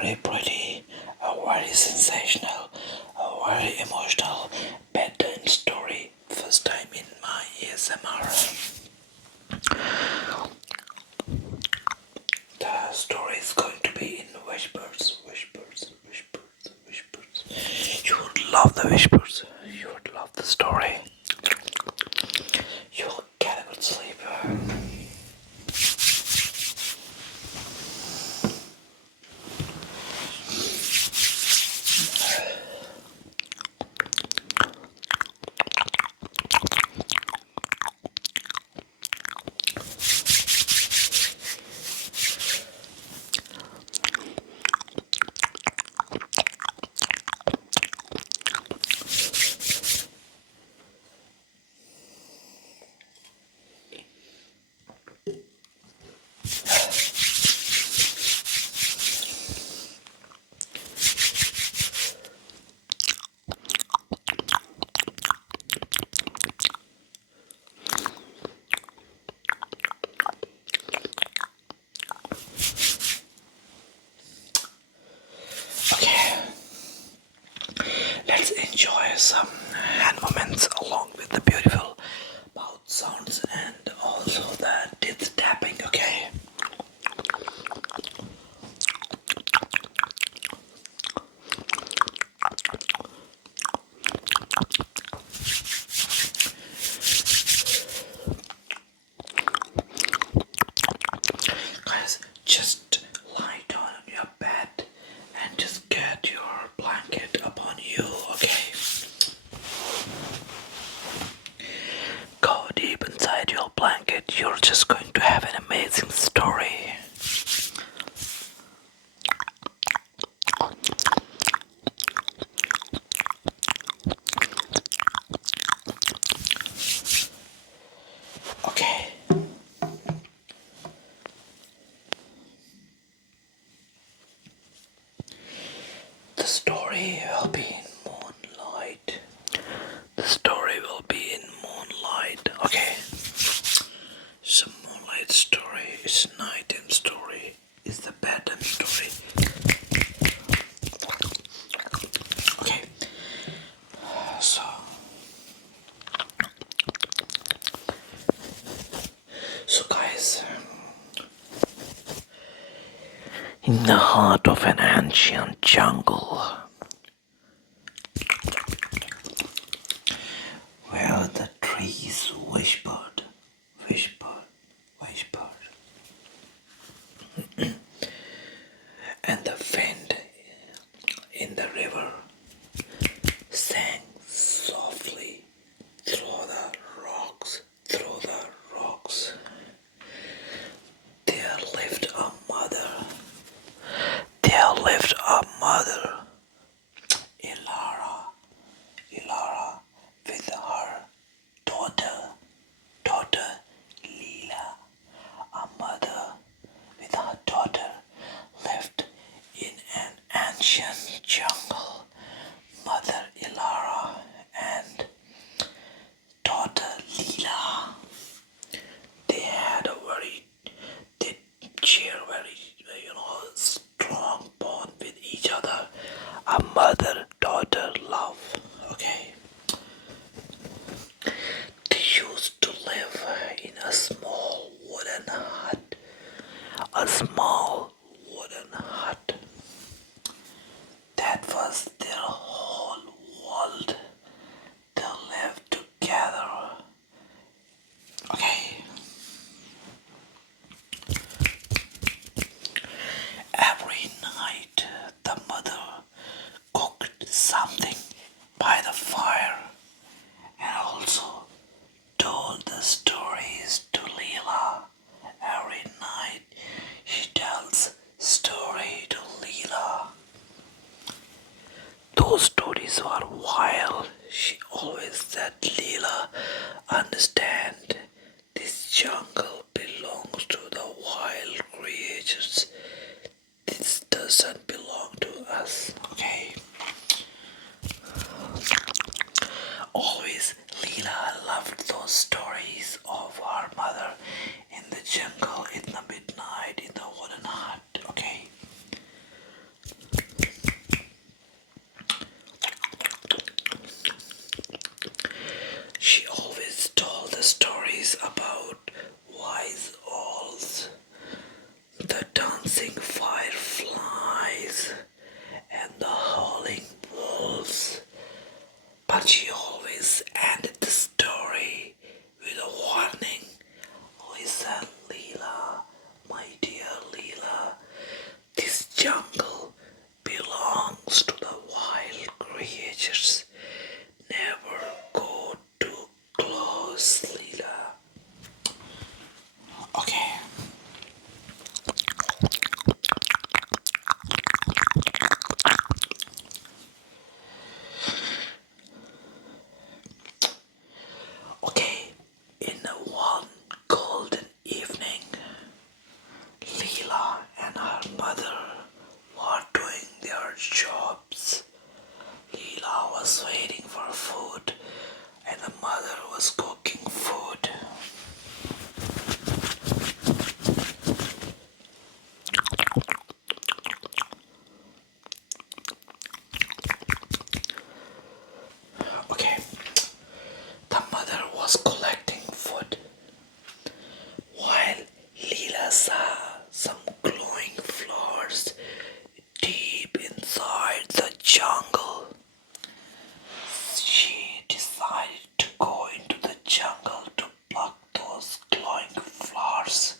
very pretty, a very sensational, a very emotional bedtime story. First time in my ASMR. The story is going to be in whispers, whispers, whispers, whispers. You would love the whispers. You would love the story. You'll get a good sleep. Okay, let's enjoy some hand movements along with the beautiful mouth sounds and also the teeth tapping, okay? Guys, just lie down on your bed and just get your blanket upon you, okay? Go deep inside your blanket. You're just going to have an amazing story. Okay. The story will be in moonlight. The story will be in moonlight. Okay. It's a moonlight story. It's a nighttime story. It's the bedtime story. Okay. So. So guys. In the heart of an ancient jungle, where the trees whispered, whispered, whispered, and the wind in the river sang softly through the rocks, through the rocks. There lived a mother. There lived a mother, Ilara, with her daughter Leela. A mother with her daughter lived in an ancient jungle. Mother Ilara and daughter Leela. They had a they share very, strong bond with each other. A mother-daughter love. Okay. They used to live in a small wooden hut. A small wooden hut. That was their whole world. They lived together. Okay. Every night the mother cooked something by the fire and also told the stories to Leela. Every night she tells story to Leela. Those stories were wild. She always said, Leela, understand, this jungle belongs to the wild creatures. This doesn't belong to us, okay? Always Leela loved those stories of her mother in the jungle, in the midnight, in the wooden hut, okay? Okay, in one golden evening, Leela and her mother were doing their jobs. Leela was waiting for food and the mother was cooking food. Okay, the mother was collecting food while Leela saw some glowing flowers deep inside the jungle. She decided to go into the jungle to pluck those glowing flowers.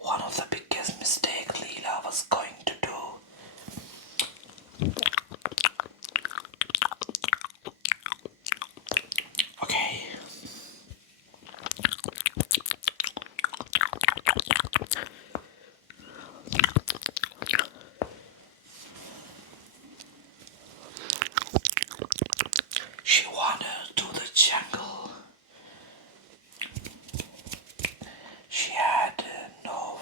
One of the biggest mistakes Leela was going to do. Okay. She wandered to the jungle. She had no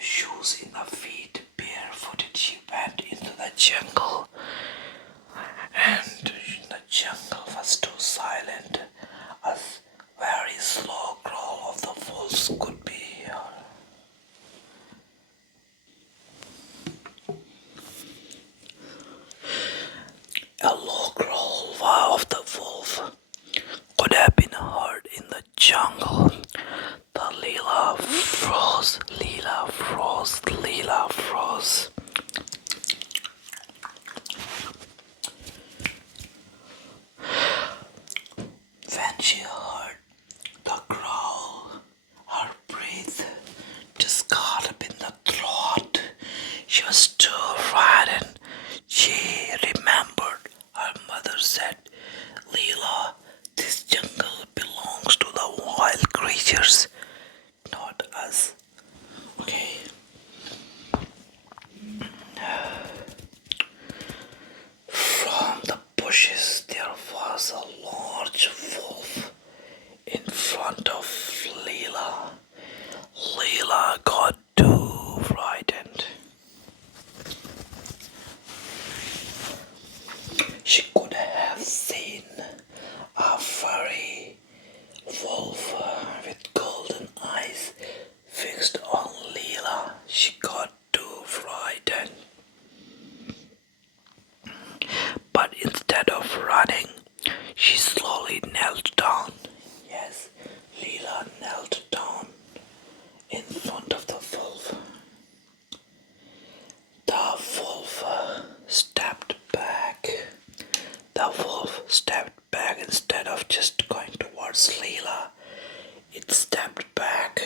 shoes in her feet. Barefooted, she went into the jungle. And the jungle was too silent. A very slow crawl of the wolves could be heard. A low growl of the wolf could have been heard in the jungle. The Leela froze, Leela froze, Leela froze. When she heard the growl, her breath just caught up in the throat. She was too frightened. She remembered her mother said, Leela, this jungle belongs to the wild creatures, not us. Okay. From the bushes there was a large wolf in front of Leela. Leela got too frightened. She could have seen a furry wolf with golden eyes fixed on Leela. She got too frightened. But instead of running, she slowly knelt down. Yes, Leela knelt down in front of the wolf. The wolf stepped back. The wolf stepped back instead of just going towards Leela. It stepped back.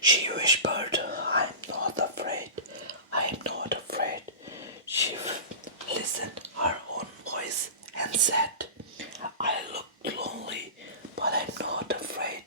She whispered, I'm not afraid. I'm not afraid. She listened her own voice and said, I look lonely, but I'm not afraid.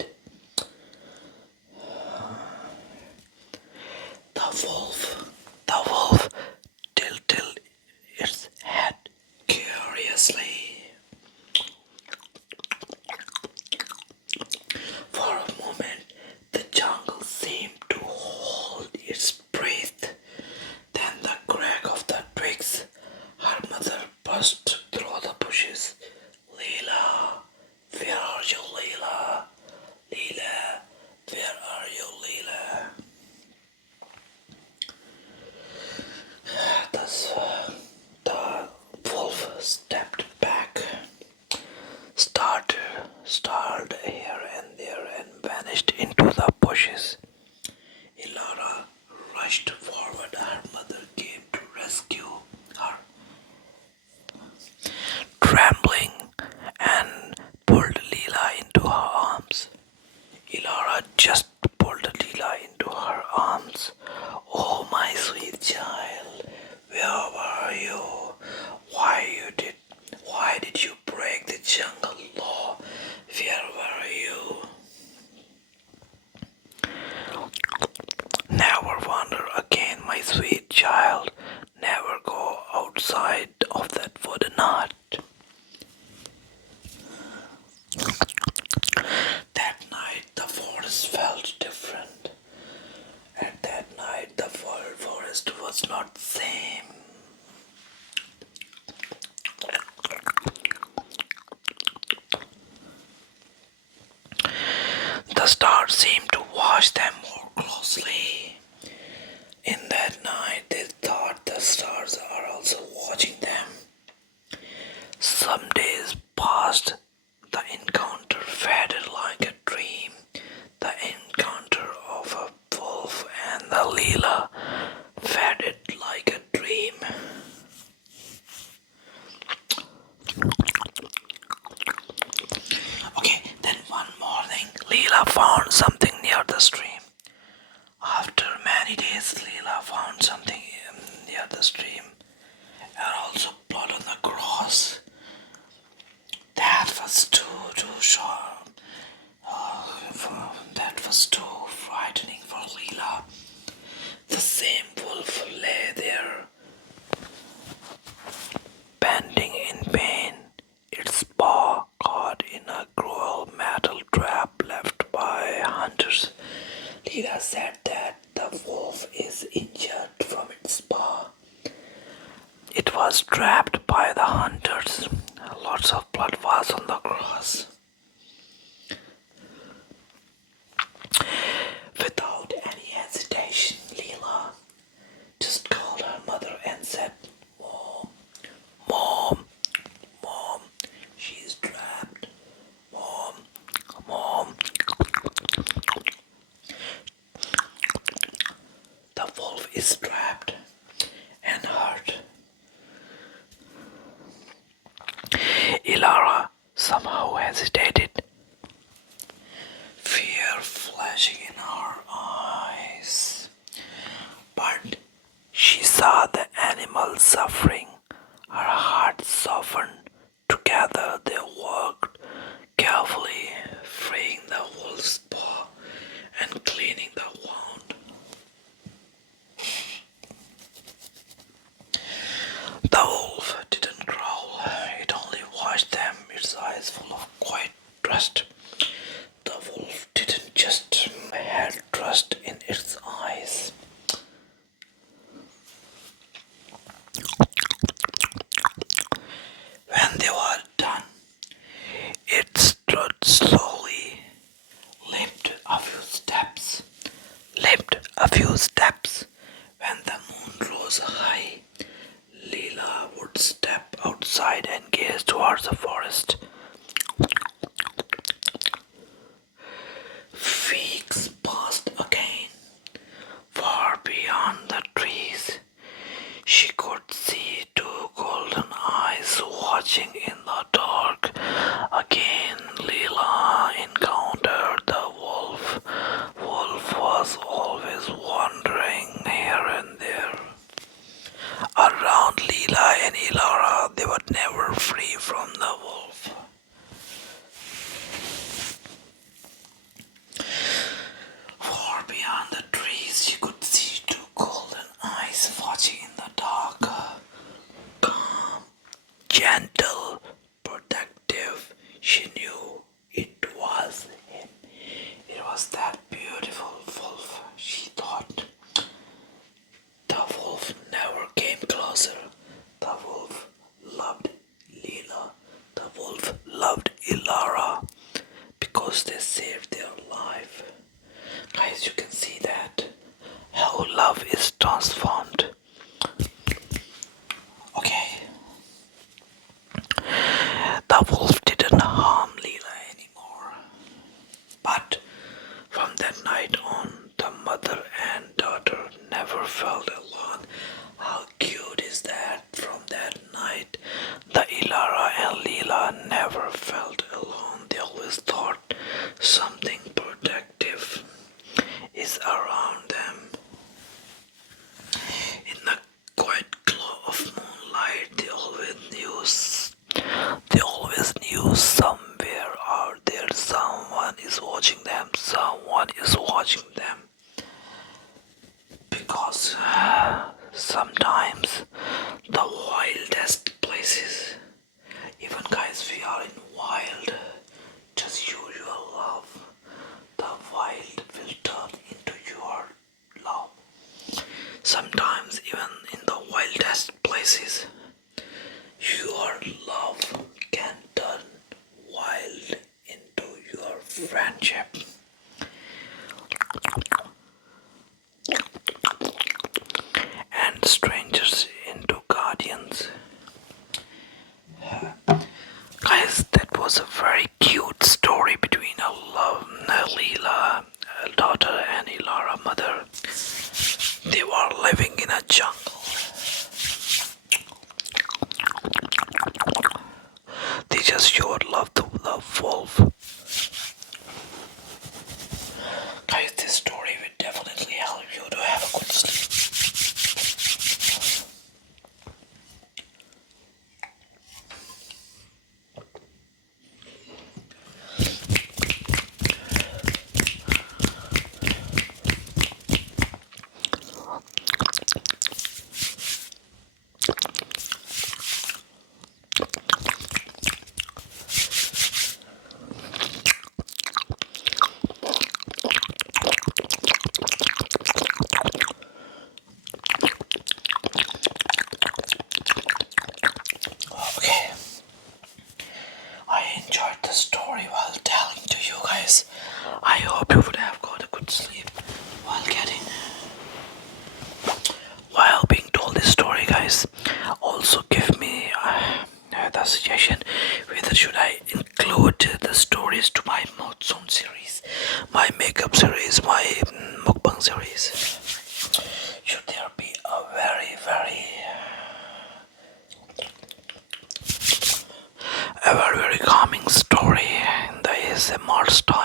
outside of that wooden hut. That night the forest felt different. At that night the forest was not the same. The stars seemed to watch them more closely. In that night they thought the stars are also watching them. Some days passed. The encounter faded like a dream. The encounter of a wolf and the Leela faded like a dream. Okay, then one morning Leela found something near the stream. After many days, Leela found something near the stream and also blood on the grass. That was too sharp. That was too frightening for Leela. The same wolf lay there, panting in pain, its paw caught in a cruel metal trap left by hunters. Leela said that the wolf is injured from its paw. It was trapped by the hunters. Lots of blood was on the grass. Without any hesitation, Leela just called her mother and said, Mom, Mom, Mom, she's trapped. Mom, Mom. The wolf is trapped and hurt. Ilara somehow hesitated, fear flashing in her eyes. But she saw the animal suffering. Her heart softened. Together they walked carefully, freeing the wolf's paw and cleaning the wound. The wolf didn't growl, it only watched them, its eyes full of quiet trust. The wolf didn't just had trust in its eyes. When they were done, it stood slowly, limped a few steps. When the moon rose high, Leela would step outside and gaze towards the forest. Weeks passed again. Far beyond the trees, she could see two golden eyes watching in the dark. Again, Leela encountered the wolf. Wolf was always wandering here and there. Around Leela and Ilara, they were never free from the wolf. Far beyond the trees, she could see two golden eyes watching in the dark. Calm, gentle, protective. She knew it was him. It was that beautiful wolf, she thought. The wolf never came closer. The wolf loved Leela. The wolf loved Ilara because they saved their life. Guys, you can see that how love is transformed. Okay. The wolf didn't harm Leela anymore. But from that night on, the mother and daughter never felt alone. How cute is that? From that night, the Ilara and Leela never felt alone. They always thought something protective is around them. In the quiet glow of moonlight, they always knew somewhere out there someone is watching them. Someone is watching them. Because sometimes the wild guys, you would love to love wolf. Guys, this story will definitely help you to have a good sleep. Okay, I enjoyed the story while telling to you guys. I hope you would have got a good sleep while getting while being told this story, guys. Also give me the suggestion whether should I include the stories to my mouth sound series, my makeup series, my mukbang series. Should there be a very calming story in the ASMR style?